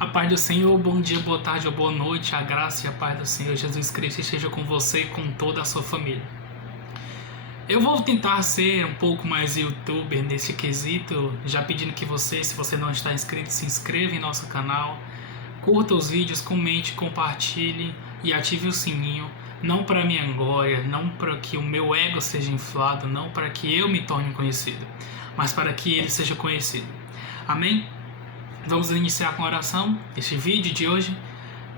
A paz do Senhor, bom dia, boa tarde ou boa noite, a graça e a paz do Senhor Jesus Cristo esteja com você e com toda a sua família. Eu vou tentar ser um pouco mais youtuber nesse quesito, já pedindo que você, se você não está inscrito, se inscreva em nosso canal, curta os vídeos, comente, compartilhe e ative o sininho, não para minha glória, não para que o meu ego seja inflado, não para que eu me torne conhecido, mas para que ele seja conhecido. Amém? Vamos iniciar com a oração, este vídeo de hoje,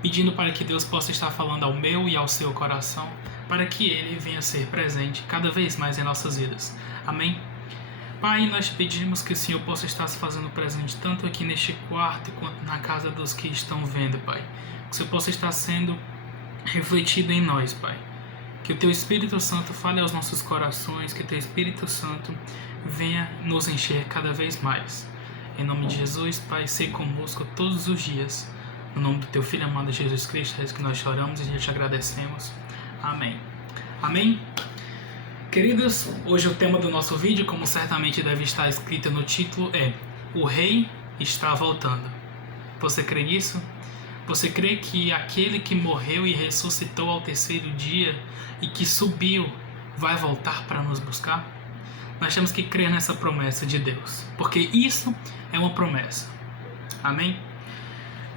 pedindo para que Deus possa estar falando ao meu e ao seu coração, para que Ele venha ser presente cada vez mais em nossas vidas. Amém? Pai, nós pedimos que o Senhor possa estar se fazendo presente tanto aqui neste quarto quanto na casa dos que estão vendo, Pai. Que o Senhor possa estar sendo refletido em nós, Pai. Que o Teu Espírito Santo fale aos nossos corações, que o Teu Espírito Santo venha nos encher cada vez mais. Em nome de Jesus, Pai, seja conosco todos os dias. No nome do Teu Filho amado Jesus Cristo, é isso que nós choramos e te agradecemos. Amém. Amém? Queridos, hoje o tema do nosso vídeo, como certamente deve estar escrito no título, é O Rei está voltando. Você crê nisso? Você crê que aquele que morreu e ressuscitou ao terceiro dia e que subiu vai voltar para nos buscar? Nós temos que crer nessa promessa de Deus, porque isso é uma promessa. Amém?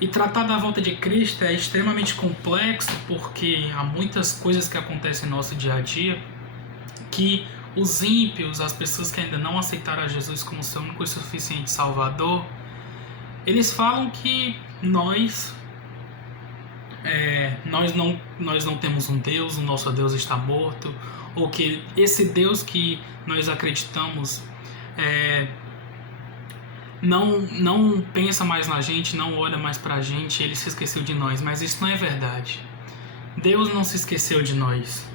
E tratar da volta de Cristo é extremamente complexo, porque há muitas coisas que acontecem no nosso dia a dia que os ímpios, as pessoas que ainda não aceitaram a Jesus como seu único e suficiente Salvador, eles falam que nós não temos um Deus, o nosso Deus está morto, ou que esse Deus que nós acreditamos não pensa mais na gente, não olha mais pra gente, ele se esqueceu de nós. Mas isso não é verdade. Deus não se esqueceu de nós.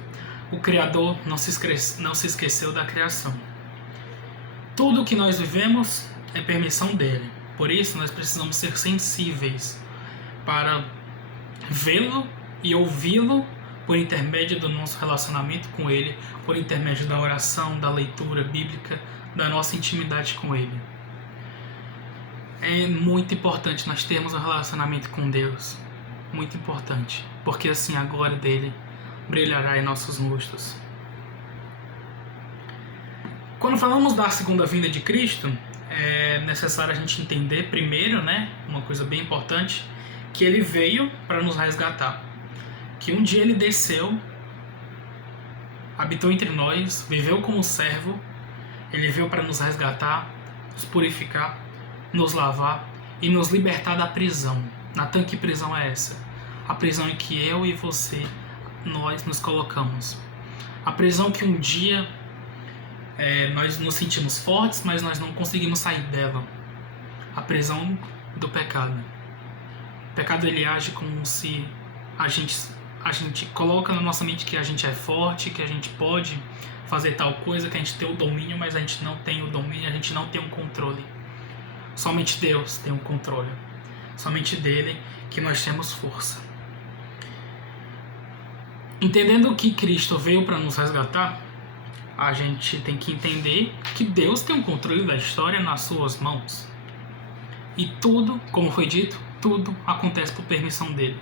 O Criador não se esqueceu da criação. Tudo que nós vivemos é permissão dele. Por isso nós precisamos ser sensíveis para vê-lo e ouvi-lo por intermédio do nosso relacionamento com ele, por intermédio da oração, da leitura bíblica, da nossa intimidade com ele. É muito importante nós termos um relacionamento com Deus, muito importante, porque assim a glória dele brilhará em nossos rostos. Quando falamos da segunda vinda de Cristo, é necessário a gente entender primeiro, uma coisa bem importante, que ele veio para nos resgatar. Que um dia ele desceu, habitou entre nós, viveu como servo, ele veio para nos resgatar, nos purificar, nos lavar e nos libertar da prisão. Natan, que prisão é essa? A prisão em que eu e você, nós nos colocamos. A prisão que um dia nós nos sentimos fortes, mas nós não conseguimos sair dela. A prisão do pecado. O pecado ele age como se a gente coloca na nossa mente que a gente é forte, que a gente pode fazer tal coisa, que a gente tem o domínio, mas a gente não tem o domínio, a gente não tem o controle. Somente Deus tem o controle. Somente dele que nós temos força. Entendendo que Cristo veio para nos resgatar, a gente tem que entender que Deus tem o controle da história nas suas mãos. E tudo, como foi dito, tudo acontece por permissão dele.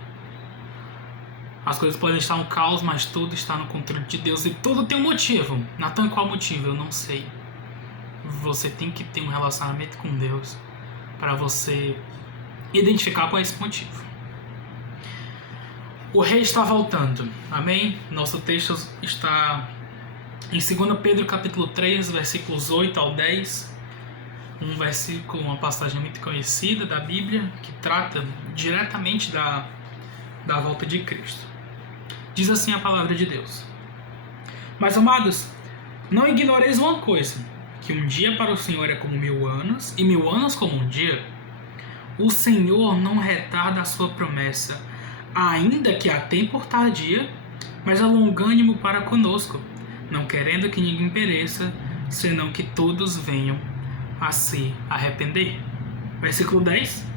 As coisas podem estar um caos, mas tudo está no controle de Deus e tudo tem um motivo. Natan, qual motivo? Eu não sei. Você tem que ter um relacionamento com Deus para você identificar qual é esse motivo. O rei está voltando. Amém? Nosso texto está em 2 Pedro capítulo 3, versículos 8 ao 10. Um versículo, uma passagem muito conhecida da Bíblia, que trata diretamente da volta de Cristo. Diz assim a palavra de Deus: Mas, amados, não ignoreis uma coisa, que um dia para o Senhor é como 1000 anos, e 1000 anos como um dia. O Senhor não retarda a sua promessa, ainda que a tempo tardia, mas é longânimo para conosco, não querendo que ninguém pereça, senão que todos venham a se arrepender. Versículo 10.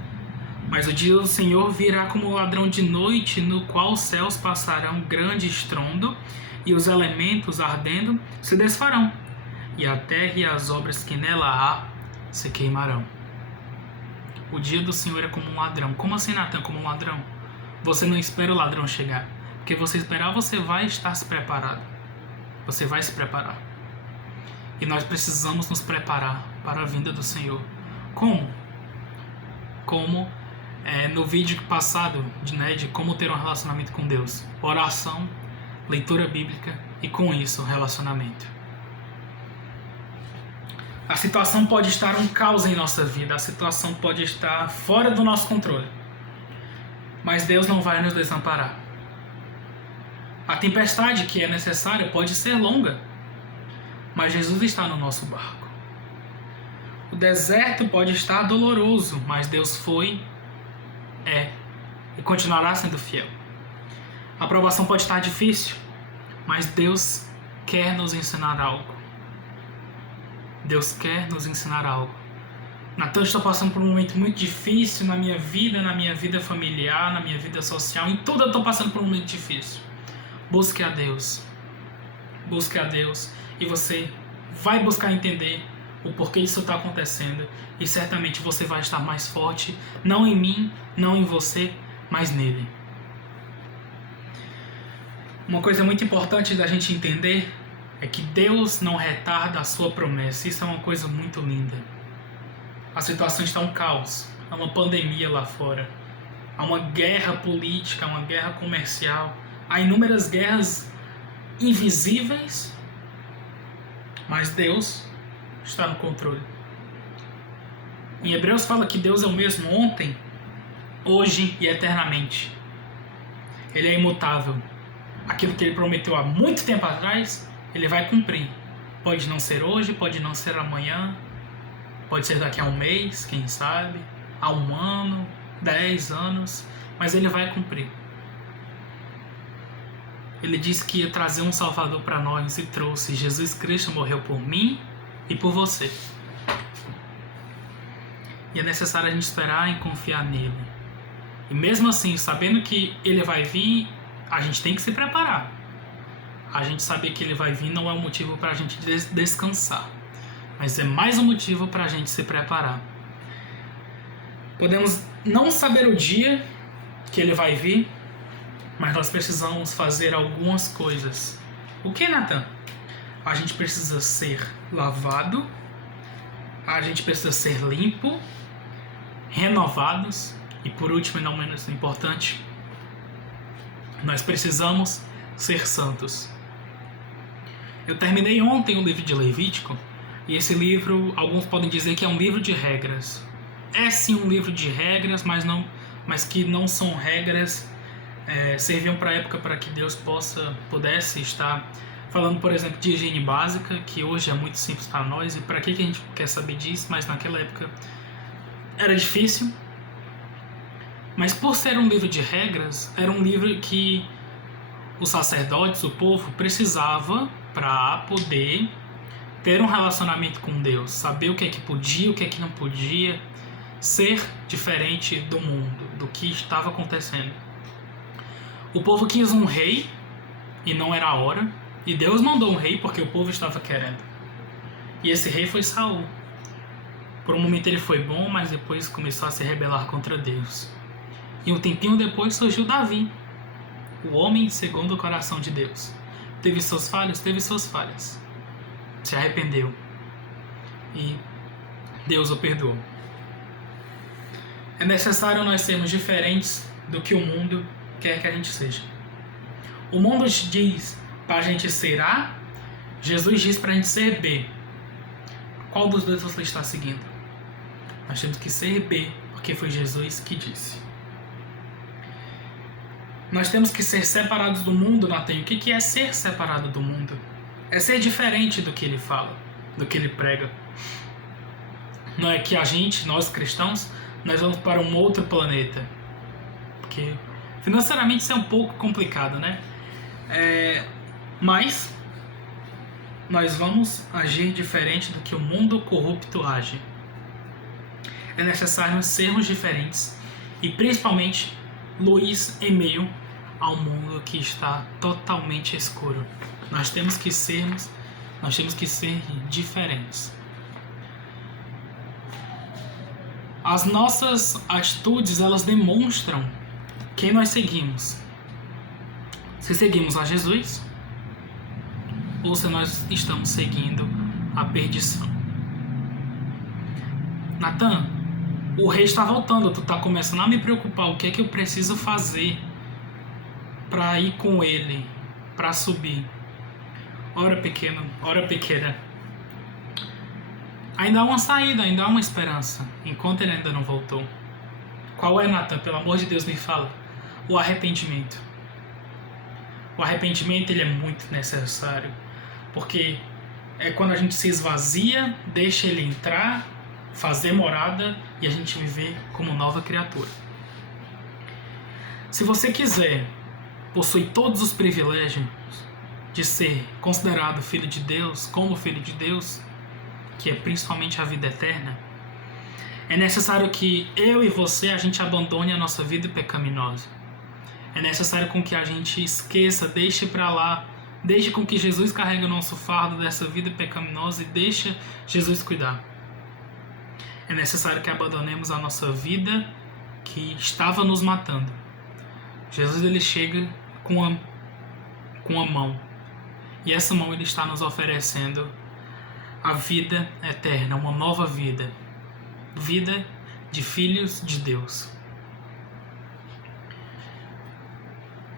Mas o dia do Senhor virá como ladrão de noite, no qual os céus passarão grande estrondo, e os elementos ardendo se desfarão, e a terra e as obras que nela há se queimarão. O dia do Senhor é como um ladrão. Como assim, Natan, como um ladrão? Você não espera o ladrão chegar. Porque você esperar, você vai estar se preparado. Você vai se preparar. E nós precisamos nos preparar para a vinda do Senhor. Como? Como no vídeo passado, de como ter um relacionamento com Deus. Oração, leitura bíblica e com isso, relacionamento. A situação pode estar um caos em nossa vida. A situação pode estar fora do nosso controle. Mas Deus não vai nos desamparar. A tempestade que é necessária pode ser longa. Mas Jesus está no nosso barco. O deserto pode estar doloroso. Mas Deus foi, e continuará sendo fiel. A provação pode estar difícil. Mas Deus quer nos ensinar algo. Deus quer nos ensinar algo. Natan, estou passando por um momento muito difícil na minha vida familiar, na minha vida social. Em tudo eu estou passando por um momento difícil. Busque a Deus. Busque a Deus. E você vai buscar entender o porquê isso está acontecendo. E certamente você vai estar mais forte. Não em mim, não em você, mas nele. Uma coisa muito importante da gente entender é que Deus não retarda a sua promessa. Isso é uma coisa muito linda. A situação está um caos. Há uma pandemia lá fora. Há uma guerra política, uma guerra comercial. Há inúmeras guerras invisíveis. Mas Deus está no controle. Em Hebreus fala que Deus é o mesmo ontem, hoje e eternamente. Ele é imutável. Aquilo que ele prometeu há muito tempo atrás, ele vai cumprir. Pode não ser hoje, pode não ser amanhã, pode ser daqui a um mês, quem sabe, a um ano, 10 anos, mas ele vai cumprir. Ele disse que ia trazer um Salvador para nós e trouxe. Jesus Cristo morreu por mim e por você. E é necessário a gente esperar e confiar nele. E mesmo assim, sabendo que ele vai vir, a gente tem que se preparar. A gente saber que ele vai vir não é um motivo para a gente descansar, mas é mais um motivo para a gente se preparar. Podemos não saber o dia que ele vai vir, mas nós precisamos fazer algumas coisas. O que, Natan? A gente precisa ser lavado, a gente precisa ser limpo, renovados e, por último e não menos importante, nós precisamos ser santos. Eu terminei ontem o livro de Levítico e esse livro, alguns podem dizer que é um livro de regras. É sim um livro de regras, mas que não são regras, serviam para a época para que Deus pudesse estar falando, por exemplo, de higiene básica, que hoje é muito simples para nós. E para que a gente quer saber disso? Mas naquela época era difícil. Mas por ser um livro de regras, era um livro que os sacerdotes, o povo, precisava para poder ter um relacionamento com Deus, saber o que é que podia, o que é que não podia, ser diferente do mundo, do que estava acontecendo. O povo quis um rei e não era a hora, e Deus mandou um rei porque o povo estava querendo. E esse rei foi Saul. Por um momento ele foi bom, mas depois começou a se rebelar contra Deus. E um tempinho depois surgiu Davi, o homem segundo o coração de Deus. Teve suas falhas? Teve suas falhas. Se arrependeu. E Deus o perdoou. É necessário nós sermos diferentes do que o mundo quer que a gente seja. O mundo diz para a gente ser A, Jesus diz para a gente ser B. Qual dos dois você está seguindo? Nós temos que ser B, porque foi Jesus que disse. Nós temos que ser separados do mundo, Natan. O que é ser separado do mundo? É ser diferente do que ele fala, do que ele prega. Não é que nós cristãos, nós vamos para um outro planeta. Porque financeiramente isso é um pouco complicado, né? Mas nós vamos agir diferente do que o mundo corrupto age. É necessário sermos diferentes e principalmente luz em meio ao mundo que está totalmente escuro. Nós temos que ser diferentes. As nossas atitudes, elas demonstram quem nós seguimos. Se seguimos a Jesus ou se nós estamos seguindo a perdição. Natan, o rei está voltando, tu está começando a me preocupar. O que é que eu preciso fazer para ir com ele, para subir? Ora, pequeno, ora, pequena. Ainda há uma saída, ainda há uma esperança, enquanto ele ainda não voltou. Qual é, Natan? Pelo amor de Deus, me fala. O arrependimento. O arrependimento, ele é muito necessário, porque é quando a gente se esvazia, deixa ele entrar, fazer morada e a gente viver como nova criatura. Se você quiser possuir todos os privilégios de ser considerado filho de Deus, como filho de Deus, que é principalmente a vida eterna, é necessário que eu e você, a gente abandone a nossa vida pecaminosa. É necessário com que a gente esqueça, deixe para lá, deixe com que Jesus carregue o nosso fardo dessa vida pecaminosa e deixe Jesus cuidar. É necessário que abandonemos a nossa vida que estava nos matando. Jesus, ele chega com a mão, e essa mão ele está nos oferecendo a vida eterna, uma nova vida, vida de filhos de Deus.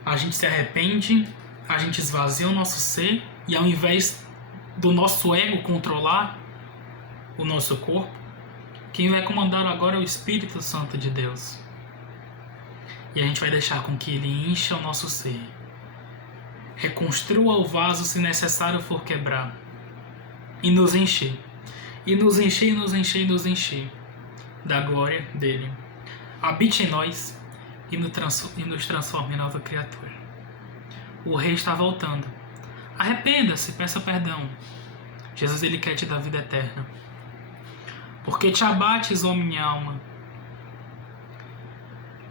A gente se arrepende, a gente esvazia o nosso ser, e ao invés do nosso ego controlar o nosso corpo, quem vai comandar agora é o Espírito Santo de Deus. E a gente vai deixar com que ele encha o nosso ser. Reconstrua o vaso se necessário for quebrar. E nos encher. E nos encher, e nos encher, e nos encher da glória dele. Habite em nós e nos transforme em nova criatura. O rei está voltando. Arrependa-se, peça perdão. Jesus, ele quer te dar vida eterna. Porque te abates, ó minha alma?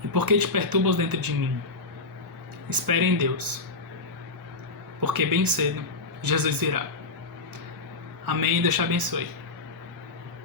E por que te perturbas dentro de mim? Espere em Deus, porque bem cedo Jesus virá. Amém e Deus te abençoe.